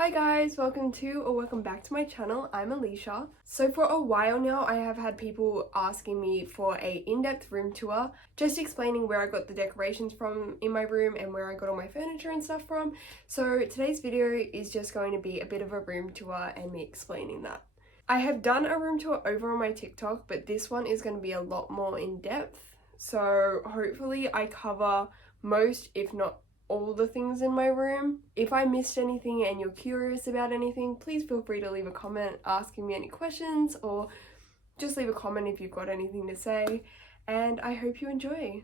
Hi guys, welcome back to my channel. I'm Alicia. So for a while now I have had people asking me for a in-depth room tour, just explaining where I got the decorations from in my room and where I got all my furniture and stuff from. So today's video is just going to be a bit of a room tour and me explaining that. I have done a room tour over on my TikTok, but this one is going to be a lot more in depth. So hopefully I cover most, if not all the things in my room. If I missed anything and you're curious about anything, please feel free to leave a comment asking me any questions, or just leave a comment if you've got anything to say, and I hope you enjoy.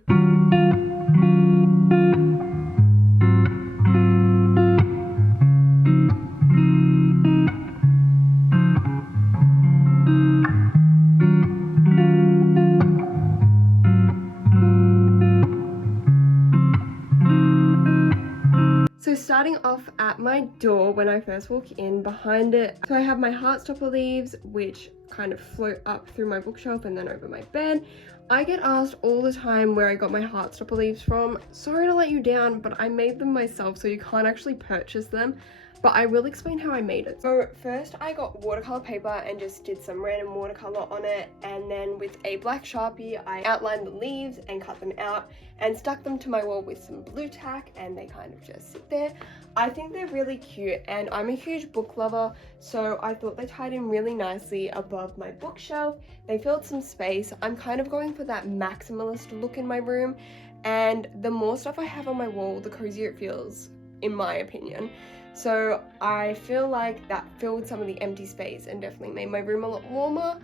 So starting off at my door, when I first walk in, behind it, so I have my heartstopper leaves which kind of float up through my bookshelf and then over my bed. I get asked all the time where I got my heartstopper leaves from. Sorry to let you down, but I made them myself, so you can't actually purchase them. But I will explain how I made it. So first I got watercolor paper and just did some random watercolor on it, and then with a black Sharpie I outlined the leaves and cut them out and stuck them to my wall with some blue tack, and they kind of just sit there. I think they're really cute, and I'm a huge book lover, so I thought they tied in really nicely above my bookshelf. They filled some space. I'm kind of going for that maximalist look in my room, and the more stuff I have on my wall, the cozier it feels, in my opinion. So I feel like that filled some of the empty space and definitely made my room a lot warmer.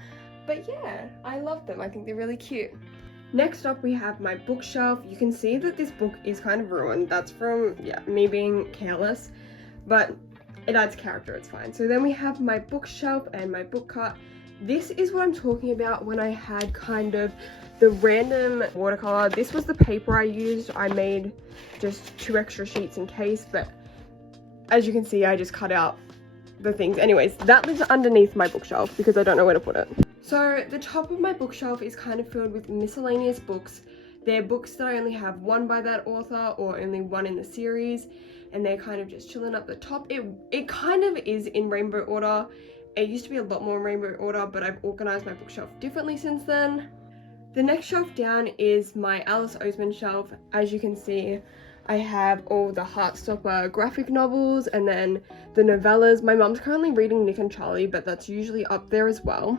But yeah, I love them. I think they're really cute. Next up we have my bookshelf. You can see that this book is kind of ruined. That's from, me being careless, but it adds character, it's fine. So then we have my bookshelf and my book cut. This is what I'm talking about when I had kind of the random watercolor. This was the paper I used. I made just 2 extra sheets in case, but as you can see, I just cut out the things. Anyways, that lives underneath my bookshelf because I don't know where to put it. So the top of my bookshelf is kind of filled with miscellaneous books. They're books that I only have one by that author or only one in the series, and they're kind of just chilling up the top. It kind of is in rainbow order. It used to be a lot more in rainbow order, but I've organized my bookshelf differently since then. The next shelf down is my Alice Oseman shelf. As you can see, I have all the Heartstopper graphic novels and then the novellas. My mum's currently reading Nick and Charlie, but that's usually up there as well.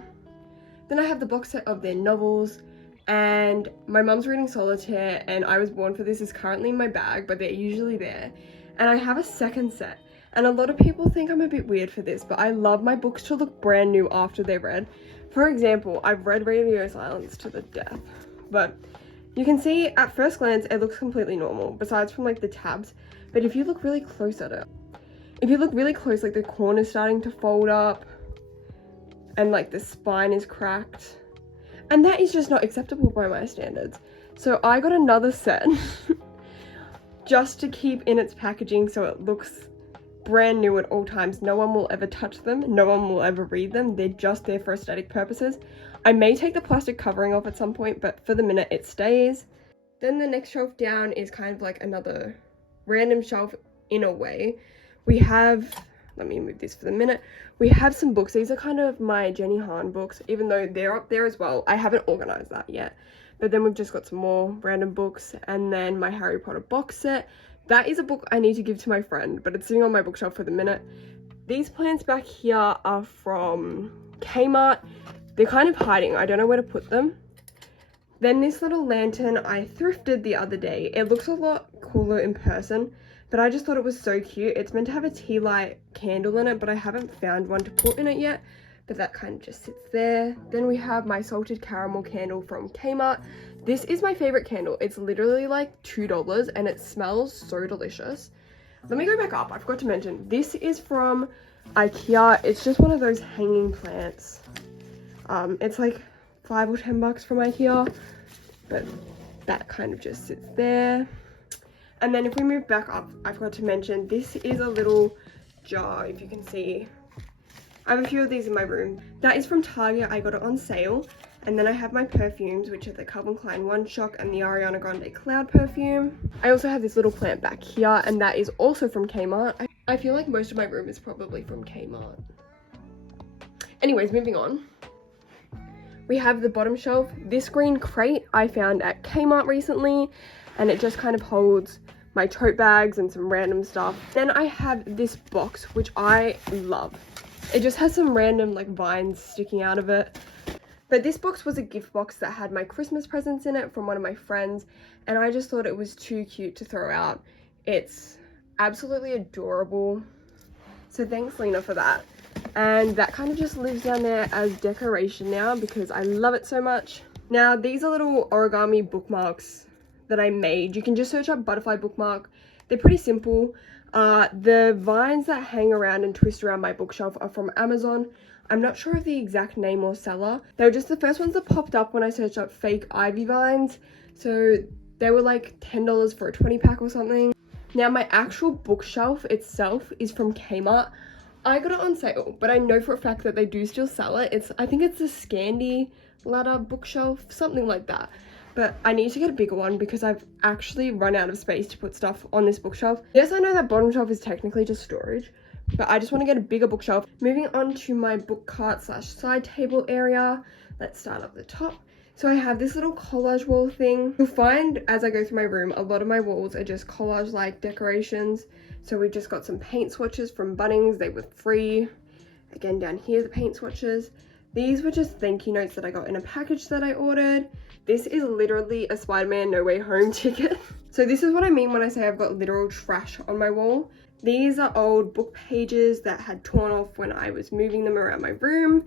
Then I have the box set of their novels, and my mum's reading Solitaire, and I Was Born for This is currently in my bag, but they're usually there. And I have a second set, and a lot of people think I'm a bit weird for this, but I love my books to look brand new after they're read. For example, I've read Radio Silence to the death, but you can see at first glance it looks completely normal, besides from like the tabs. But if you look really close at it, like the corner's starting to fold up and like the spine is cracked, and that is just not acceptable by my standards. So I got another set just to keep in its packaging so it looks brand new at all times. No one will ever touch them, no one will ever read them. They're just there for aesthetic purposes. I may take the plastic covering off at some point, but for the minute it stays. Then the next shelf down is kind of like another random shelf in a way. We have, let me move this for the minute. We have some books. These are kind of my Jenny Han books, even though they're up there as well. I haven't organized that yet. But then we've just got some more random books, and then my Harry Potter box set. That is a book I need to give to my friend, but it's sitting on my bookshelf for the minute. These plants back here are from Kmart. They're kind of hiding. I don't know where to put them. Then this little lantern I thrifted the other day. It looks a lot cooler in person, but I just thought it was so cute. It's meant to have a tea light candle in it, but I haven't found one to put in it yet. But that kind of just sits there. Then we have my salted caramel candle from Kmart. This is my favorite candle. It's literally like $2 and it smells so delicious. Let me go back up. I forgot to mention, this is from IKEA. It's just one of those hanging plants. It's like $5 or $10 from IKEA, but that kind of just sits there. And then if we move back up, I forgot to mention, this is a little jar, if you can see. I have a few of these in my room. That is from Target. I got it on sale. And then I have my perfumes, which are the Calvin Klein One Shock and the Ariana Grande Cloud perfume. I also have this little plant back here, and that is also from Kmart. I feel like most of my room is probably from Kmart. Anyways, moving on. We have the bottom shelf. This green crate I found at Kmart recently, and it just kind of holds my tote bags and some random stuff. Then I have this box, which I love. It just has some random like vines sticking out of it. But this box was a gift box that had my Christmas presents in it from one of my friends, and I just thought it was too cute to throw out. It's absolutely adorable. So thanks, Lena, for that. And that kind of just lives down there as decoration now because I love it so much. Now, these are little origami bookmarks that I made. You can just search up butterfly bookmark. They're pretty simple. The vines that hang around and twist around my bookshelf are from Amazon. I'm not sure of the exact name or seller. They were just the first ones that popped up when I searched up fake ivy vines. So they were like $10 for a 20 pack or something. Now, my actual bookshelf itself is from Kmart. I got it on sale, but I know for a fact that they do still sell it. I think it's a Scandi ladder bookshelf, something like that. But I need to get a bigger one because I've actually run out of space to put stuff on this bookshelf. Yes, I know that bottom shelf is technically just storage, but I just want to get a bigger bookshelf. Moving on to my book cart / side table area. Let's start up the top. So I have this little collage wall thing. You'll find as I go through my room, a lot of my walls are just collage-like decorations. So we've just got some paint swatches from Bunnings. They were free. Again, down here, the paint swatches. These were just thank you notes that I got in a package that I ordered. This is literally a Spider-Man No Way Home ticket. So this is what I mean when I say I've got literal trash on my wall. These are old book pages that had torn off when I was moving them around my room,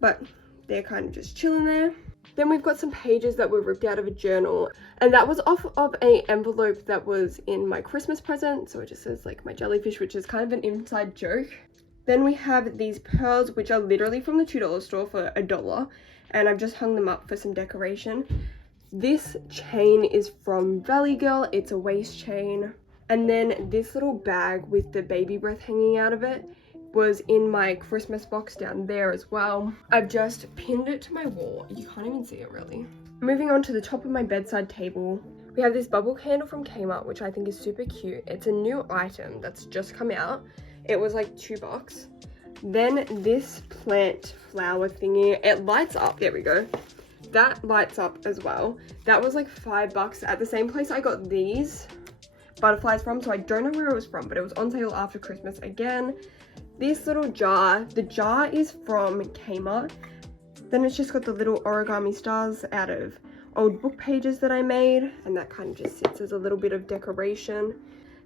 but they're kind of just chilling there. Then we've got some pages that were ripped out of a journal, and that was off of an envelope that was in my Christmas present. So it just says like my jellyfish, which is kind of an inside joke. Then we have these pearls, which are literally from the $2 store for $1, and I've just hung them up for some decoration. This chain is from Valley Girl. It's a waist chain. And then this little bag with the baby breath hanging out of it was in my Christmas box down there as well. I've just pinned it to my wall. You can't even see it really. Moving on to the top of my bedside table, we have this bubble candle from Kmart, which I think is super cute. It's a new item that's just come out. It was like $2. Then this plant flower thingy, it lights up. There we go. That lights up as well. That was like $5 at the same place I got these butterflies from. So I don't know where it was from, but it was on sale after Christmas again. This little jar, the jar is from Kmart. Then it's just got the little origami stars out of old book pages that I made, and that kind of just sits as a little bit of decoration.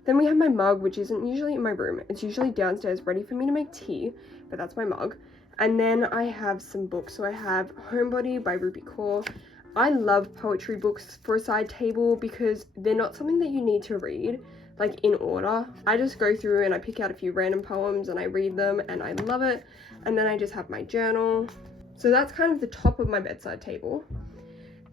Then we have my mug, which isn't usually in my room. It's usually downstairs ready for me to make tea, but that's my mug. And then I have some books. So I have Homebody by Ruby Kaur. I love poetry books for a side table because they're not something that you need to read like in order. I just go through and I pick out a few random poems and I read them and I love it. And then I just have my journal. So that's kind of the top of my bedside table.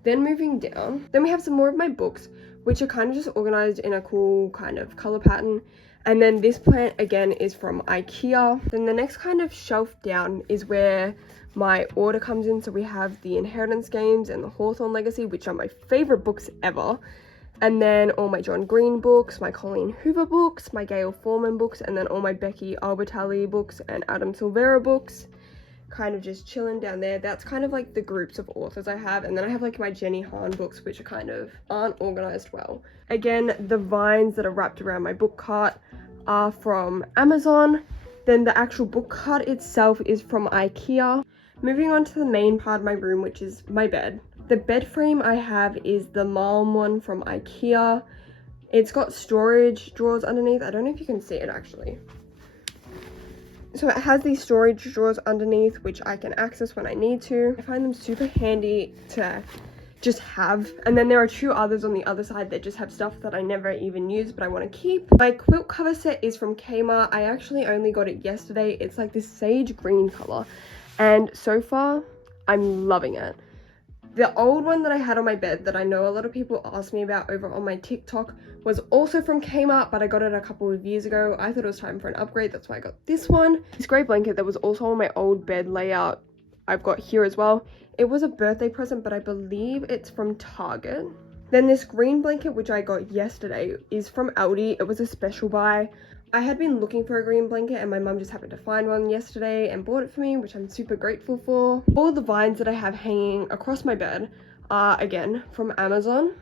Then moving down, then we have some more of my books, which are kind of just organized in a cool kind of color pattern. And then this plant again is from IKEA. Then the next kind of shelf down is where my order comes in. So we have the Inheritance Games and the Hawthorne Legacy, which are my favorite books ever. And then all my John Green books, my Colleen Hoover books, my Gail Forman books, and then all my Becky Albertalli books and Adam Silvera books. Kind of just chilling down there. That's kind of like the groups of authors I have. And then I have like my Jenny Han books, which are kind of aren't organized well. Again, the vines that are wrapped around my book cart are from Amazon. Then the actual book cart itself is from IKEA. Moving on to the main part of my room, which is my bed. The bed frame I have is the Malm one from IKEA. It's got storage drawers underneath. I don't know if you can see it actually. So it has these storage drawers underneath, which I can access when I need to. I find them super handy to just have. And then there are two others on the other side that just have stuff that I never even use, but I want to keep. My quilt cover set is from Kmart. I actually only got it yesterday. It's like this sage green color. And so far, I'm loving it. The old one that I had on my bed that I know a lot of people asked me about over on my TikTok was also from Kmart, but I got it a couple of years ago. I thought it was time for an upgrade. That's why I got this one. This grey blanket that was also on my old bed layout I've got here as well. It was a birthday present, but I believe it's from Target. Then this green blanket, which I got yesterday, is from Aldi. It was a special buy. I had been looking for a green blanket and my mum just happened to find one yesterday and bought it for me, which I'm super grateful for. All the vines that I have hanging across my bed are, again, from Amazon.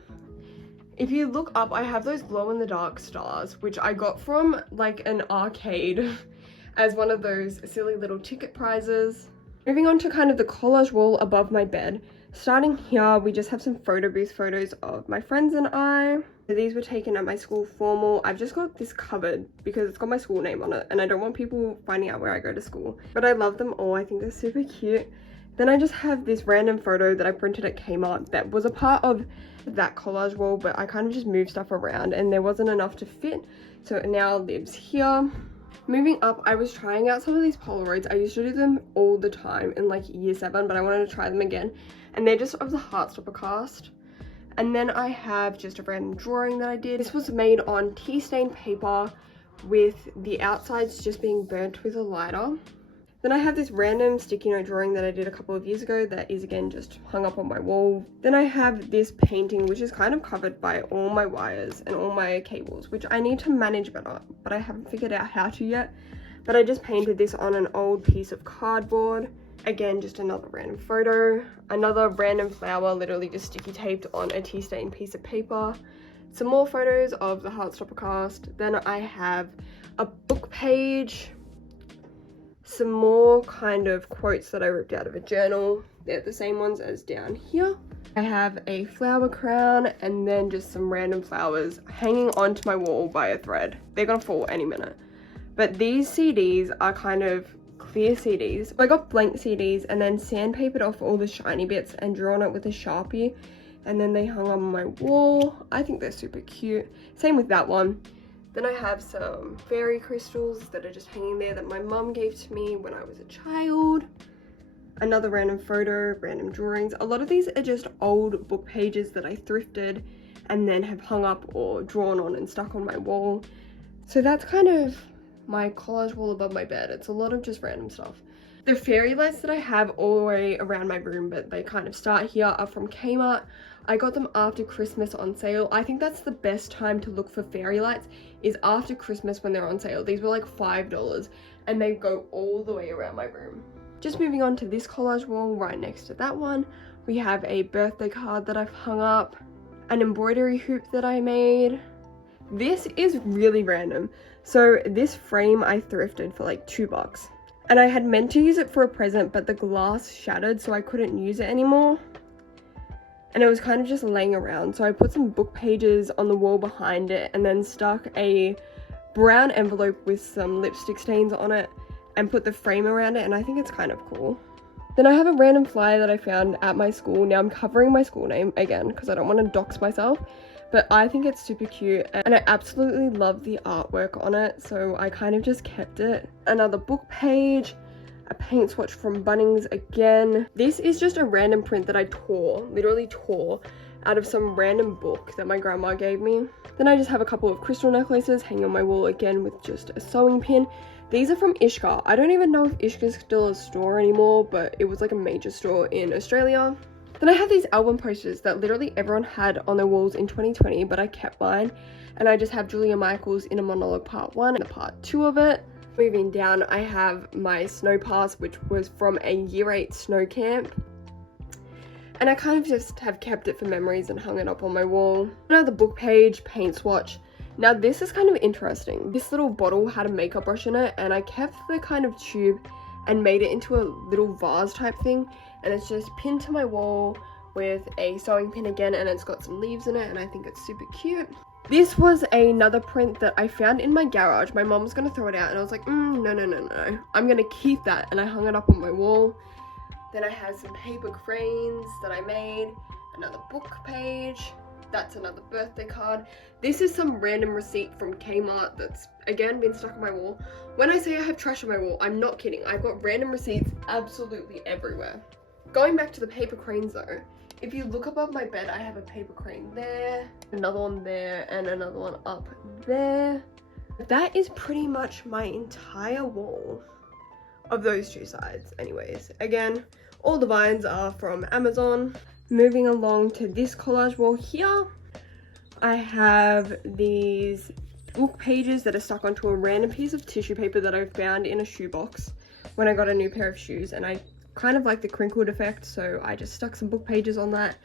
If you look up, I have those glow-in-the-dark stars, which I got from, like, an arcade as one of those silly little ticket prizes. Moving on to kind of the collage wall above my bed. Starting here, we just have some photo booth photos of my friends and I. These were taken at my school formal. I've just got this covered because it's got my school name on it and I don't want people finding out where I go to school. But I love them all. I think they're super cute. Then I just have this random photo that I printed at Kmart that was a part of that collage wall, but I kind of just moved stuff around and there wasn't enough to fit. So it now lives here. Moving up, I was trying out some of these Polaroids. I used to do them all the time in like year 7, but I wanted to try them again. And they're just of the Heartstopper cast. And then I have just a random drawing that I did. This was made on tea stain paper with the outsides just being burnt with a lighter. Then I have this random sticky note drawing that I did a couple of years ago that is again just hung up on my wall. Then I have this painting which is kind of covered by all my wires and all my cables, which I need to manage better, but I haven't figured out how to yet. But I just painted this on an old piece of cardboard. Again, just another random photo. Another random flower literally just sticky taped on a tea stained piece of paper. Some more photos of the Heartstopper cast. Then I have a book page. Some more kind of quotes that I ripped out of a journal. They're the same ones as down here. I have a flower crown and then just some random flowers hanging onto my wall by a thread. They're gonna fall any minute. But these CDs are kind of clear CDs. I got blank CDs and then sandpapered off all the shiny bits and drawn it with a Sharpie. And then they hung on my wall. I think they're super cute. Same with that one. Then I have some fairy crystals that are just hanging there that my mum gave to me when I was a child. Another random photo, random drawings. A lot of these are just old book pages that I thrifted and then have hung up or drawn on and stuck on my wall. So that's kind of my collage wall above my bed. It's a lot of just random stuff. The fairy lights that I have all the way around my room, but they kind of start here, are from Kmart. I got them after Christmas on sale. I think that's the best time to look for fairy lights, is after Christmas when they're on sale. These were like $5 and they go all the way around my room. Just moving on to this collage wall right next to that one, we have a birthday card that I've hung up, an embroidery hoop that I made. This is really random. So this frame I thrifted for like $2 and I had meant to use it for a present, but the glass shattered so I couldn't use it anymore. And it was kind of just laying around. So I put some book pages on the wall behind it and then stuck a brown envelope with some lipstick stains on it and put the frame around it, and I think it's kind of cool. Then I have a random flyer that I found at my school. Now I'm covering my school name again because I don't want to dox myself, but I think it's super cute and I absolutely love the artwork on it, so I kind of just kept it. Another book page, a paint swatch from Bunnings again. This is just a random print that I literally tore out of some random book that my grandma gave me. Then I just have a couple of crystal necklaces hanging on my wall again with just a sewing pin. These are from Ishka. I don't even know if Ishka's still a store anymore, but it was like a major store in Australia. Then I have these album posters that literally everyone had on their walls in 2020, but I kept mine. And I just have Julia Michaels in a monologue part 1 and part 2 of it. Moving down, I have my snow pass, which was from a year 8 snow camp. And I kind of just have kept it for memories and hung it up on my wall. Another book page, paint swatch. Now this is kind of interesting. This little bottle had a makeup brush in it and I kept the kind of tube and made it into a little vase type thing. And it's just pinned to my wall with a sewing pin again, and it's got some leaves in it and I think it's super cute. This was another print that I found in my garage. My mom was going to throw it out and I was like, no. I'm going to keep that, and I hung it up on my wall. Then I have some paper cranes that I made, another book page. That's another birthday card. This is some random receipt from Kmart that's again been stuck on my wall. When I say I have trash on my wall, I'm not kidding. I've got random receipts absolutely everywhere. Going back to the paper cranes though, if you look above my bed, I have a paper crane there, another one there, and another one up there. That is pretty much my entire wall of those two sides anyways. Again, all the vines are from Amazon. Moving along to this collage wall here, I have these book pages that are stuck onto a random piece of tissue paper that I found in a shoebox when I got a new pair of shoes, and I kind of like the crinkled effect, so I just stuck some book pages on that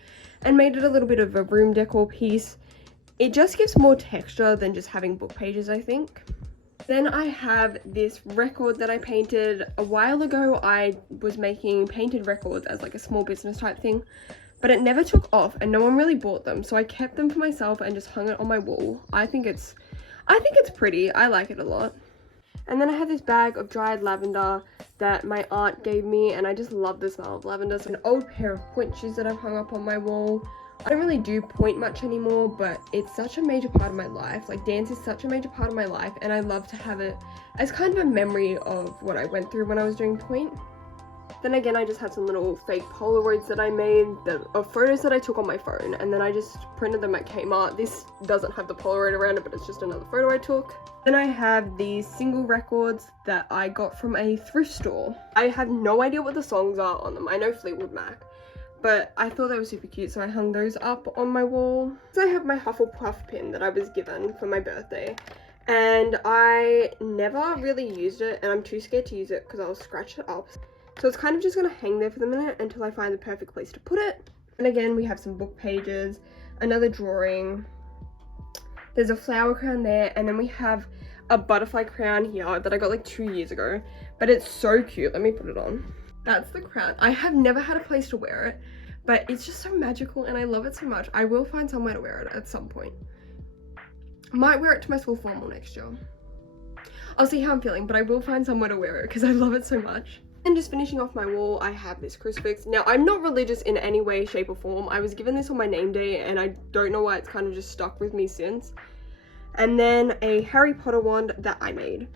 and made it a little bit of a room decor piece. It just gives more texture than just having book pages, I think. Then I have this record that I painted. A while ago I was making painted records as like a small business type thing, but it never took off and no one really bought them, so I kept them for myself and just hung it on my wall. I think it's pretty. I like it a lot. And then I have this bag of dried lavender that my aunt gave me, and I just love the smell of lavender. So an old pair of point shoes that I've hung up on my wall. I don't really do point much anymore, but it's such a major part of my life. Like, dance is such a major part of my life, and I love to have it as kind of a memory of what I went through when I was doing point. Then again, I just had some little fake Polaroids that I made of photos that I took on my phone, and then I just printed them at Kmart. This doesn't have the Polaroid around it, but it's just another photo I took. Then I have these single records that I got from a thrift store. I have no idea what the songs are on them. I know Fleetwood Mac, but I thought they were super cute, so I hung those up on my wall. So I have my Hufflepuff pin that I was given for my birthday, and I never really used it, and I'm too scared to use it because I'll scratch it up. So it's kind of just going to hang there for the minute until I find the perfect place to put it. And again, we have some book pages, another drawing, there's a flower crown there, and then we have a butterfly crown here that I got like 2 years ago, but it's so cute. Let me put it on. That's the crown. I have never had a place to wear it, but it's just so magical and I love it so much. I will find somewhere to wear it at some point. Might wear it to my school formal next year. I'll see how I'm feeling, but I will find somewhere to wear it because I love it so much. And just finishing off my wall, I have this crucifix. Now, I'm not religious in any way, shape or form. I was given this on my name day and I don't know why it's kind of just stuck with me since. And then a Harry Potter wand that I made.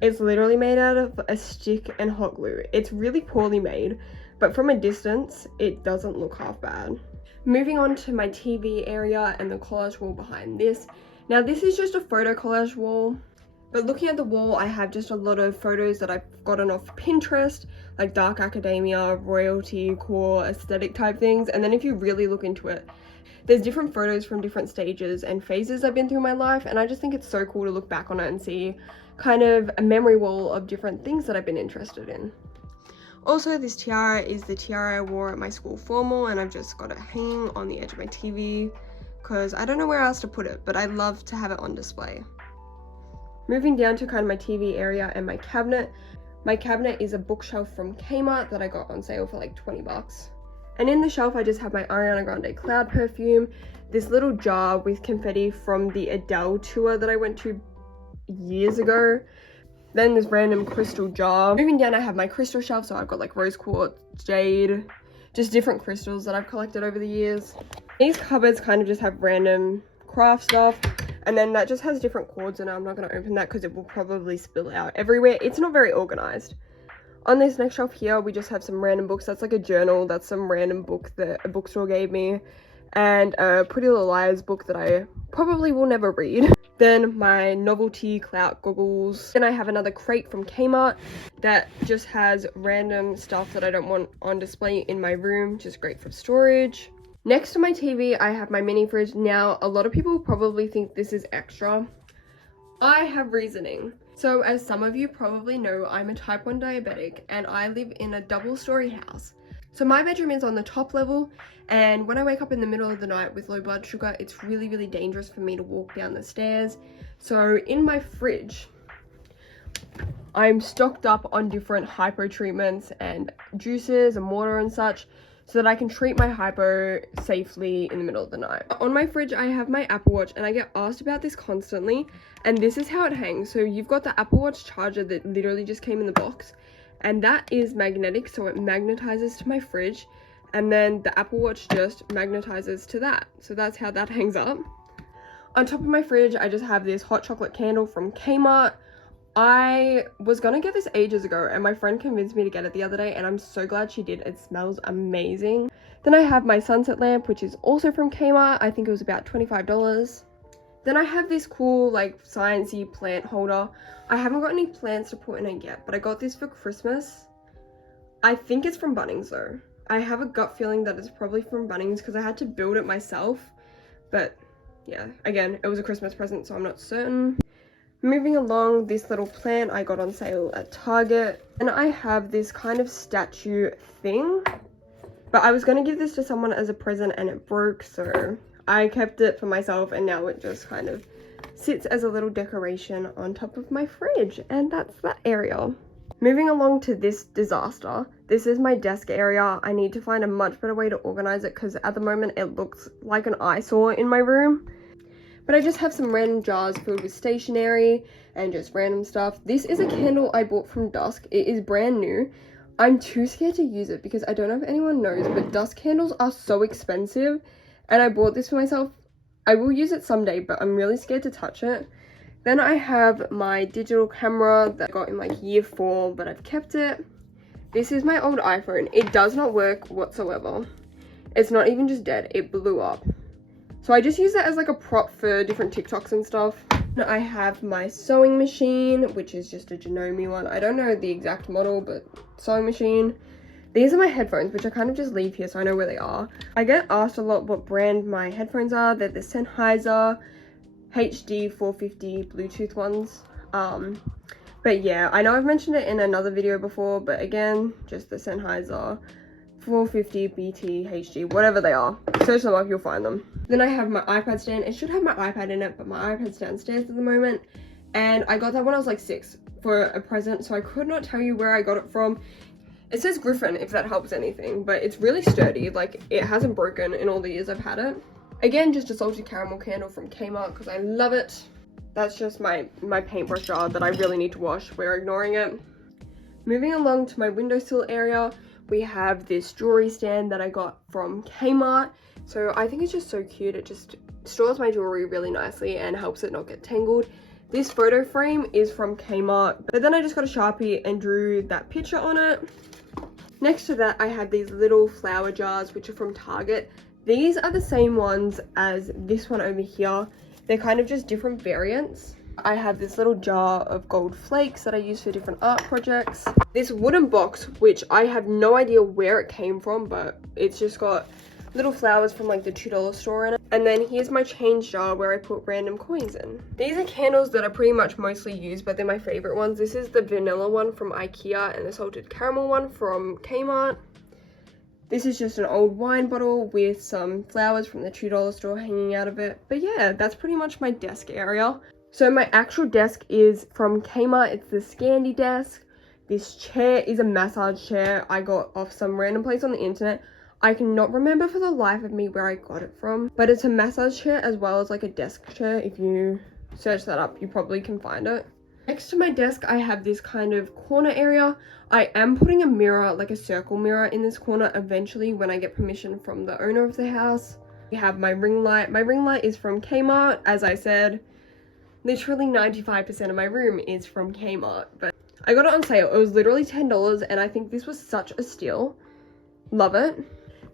It's literally made out of a stick and hot glue. It's really poorly made, but from a distance, it doesn't look half bad. Moving on to my TV area and the collage wall behind this. Now, this is just a photo collage wall. But looking at the wall, I have just a lot of photos that I've gotten off Pinterest, like dark academia, royalty, core, aesthetic type things. And then if you really look into it, there's different photos from different stages and phases I've been through my life. And I just think it's so cool to look back on it and see kind of a memory wall of different things that I've been interested in. Also, this tiara is the tiara I wore at my school formal, and I've just got it hanging on the edge of my TV because I don't know where else to put it, but I love to have it on display. Moving down to kind of my TV area and my cabinet. My cabinet is a bookshelf from Kmart that I got on sale for like 20 bucks. And in the shelf, I just have my Ariana Grande Cloud perfume, this little jar with confetti from the Adele tour that I went to years ago. Then this random crystal jar. Moving down, I have my crystal shelf, so I've got like rose quartz, jade, just different crystals that I've collected over the years. These cupboards kind of just have random craft stuff. And then that just has different cords in it. I'm not going to open that because it will probably spill out everywhere. It's not very organized. On this next shelf here, we just have some random books. That's like a journal. That's some random book that a bookstore gave me. And a Pretty Little Liars book that I probably will never read. Then my novelty clout goggles. Then I have another crate from Kmart that just has random stuff that I don't want on display in my room. Just great for storage. Next to my TV, I have my mini fridge. Now, a lot of people probably think this is extra. I have reasoning. So, as some of you probably know, I'm a type 1 diabetic and I live in a double-story house. So my bedroom is on the top level, and when I wake up in the middle of the night with low blood sugar, it's really, really dangerous for me to walk down the stairs. So in my fridge, I'm stocked up on different hypo treatments and juices and water and such, so that I can treat my hypo safely in the middle of the night. On my fridge, I have my Apple Watch, and I get asked about this constantly, and this is how it hangs. So you've got the Apple Watch charger that literally just came in the box, and that is magnetic, so it magnetizes to my fridge, and then the Apple Watch just magnetizes to that. So that's how that hangs up. On top of my fridge, I just have this hot chocolate candle from Kmart. I was gonna get this ages ago and my friend convinced me to get it the other day, and I'm so glad she did. It smells amazing. Then I have my sunset lamp, which is also from Kmart. I think it was about $25. Then I have this cool like sciencey plant holder. I haven't got any plants to put in it yet, but I got this for Christmas. I think it's from Bunnings though. I have a gut feeling that it's probably from Bunnings because I had to build it myself. But yeah, again, it was a Christmas present, so I'm not certain. Moving along, this little plant I got on sale at Target. And I have this kind of statue thing. But I was going to give this to someone as a present and it broke, so I kept it for myself and now it just kind of sits as a little decoration on top of my fridge. And that's that area. Moving along to this disaster. This is my desk area. I need to find a much better way to organize it because at the moment it looks like an eyesore in my room. But I just have some random jars filled with stationery and just random stuff. This is a candle I bought from Dusk. It is brand new. I'm too scared to use it because I don't know if anyone knows, but Dusk candles are so expensive. And I bought this for myself. I will use it someday, but I'm really scared to touch it. Then I have my digital camera that I got in like year 4, but I've kept it. This is my old iPhone. It does not work whatsoever. It's not even just dead. It blew up. So I just use it as like a prop for different TikToks and stuff. I have my sewing machine, which is just a Janome one. I don't know the exact model, but sewing machine. These are my headphones, which I kind of just leave here so I know where they are. I get asked a lot what brand my headphones are. They're the Sennheiser HD 450 Bluetooth ones. But yeah, I know I've mentioned it in another video before, but again, just the Sennheiser 450 BT HD, whatever they are. Search them up, you'll find them. Then I have my iPad stand. It should have my iPad in it, but my iPad's downstairs at the moment. And I got that when I was like 6 for a present, so I could not tell you where I got it from. It says Griffin, if that helps anything, but it's really sturdy. Like, it hasn't broken in all the years I've had it. Again, just a salted caramel candle from Kmart because I love it. That's just my paintbrush jar that I really need to wash. We're ignoring it. Moving along to my windowsill area, we have this jewelry stand that I got from Kmart. So I think it's just so cute. It just stores my jewelry really nicely and helps it not get tangled. This photo frame is from Kmart, but then I just got a Sharpie and drew that picture on it. Next to that, I have these little flower jars, which are from Target. These are the same ones as this one over here. They're kind of just different variants. I have this little jar of gold flakes that I use for different art projects. This wooden box, which I have no idea where it came from, but it's just got little flowers from like the $2 store in it. And then here's my change jar where I put random coins in. These are candles that I pretty much mostly use, but they're my favorite ones. This is the vanilla one from IKEA and the salted caramel one from Kmart. This is just an old wine bottle with some flowers from the $2 store hanging out of it. But yeah, that's pretty much my desk area. So my actual desk is from Kmart. It's the Scandi desk. This chair is a massage chair I got off some random place on the internet. I cannot remember for the life of me where I got it from, but it's a massage chair as well as like a desk chair. If you search that up, you probably can find it. Next to my desk, I have this kind of corner area. I am putting a mirror, like a circle mirror in this corner eventually when I get permission from the owner of the house. We have my ring light. My ring light is from Kmart. As I said, literally 95% of my room is from Kmart, but I got it on sale. It was literally $10 and I think this was such a steal. Love it.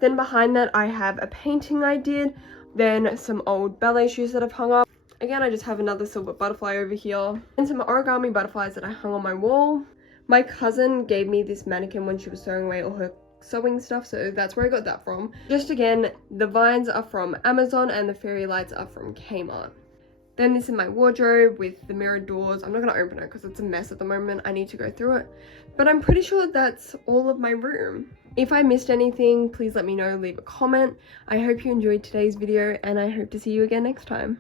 Then behind that, I have a painting I did, then some old ballet shoes that I've hung up. Again, I just have another silver butterfly over here, and some origami butterflies that I hung on my wall. My cousin gave me this mannequin when she was throwing away all her sewing stuff, so that's where I got that from. Just again, the vines are from Amazon and the fairy lights are from Kmart. Then this is my wardrobe with the mirrored doors. I'm not going to open it because it's a mess at the moment. I need to go through it. But I'm pretty sure that's all of my room. If I missed anything, please let me know, leave a comment. I hope you enjoyed today's video and I hope to see you again next time.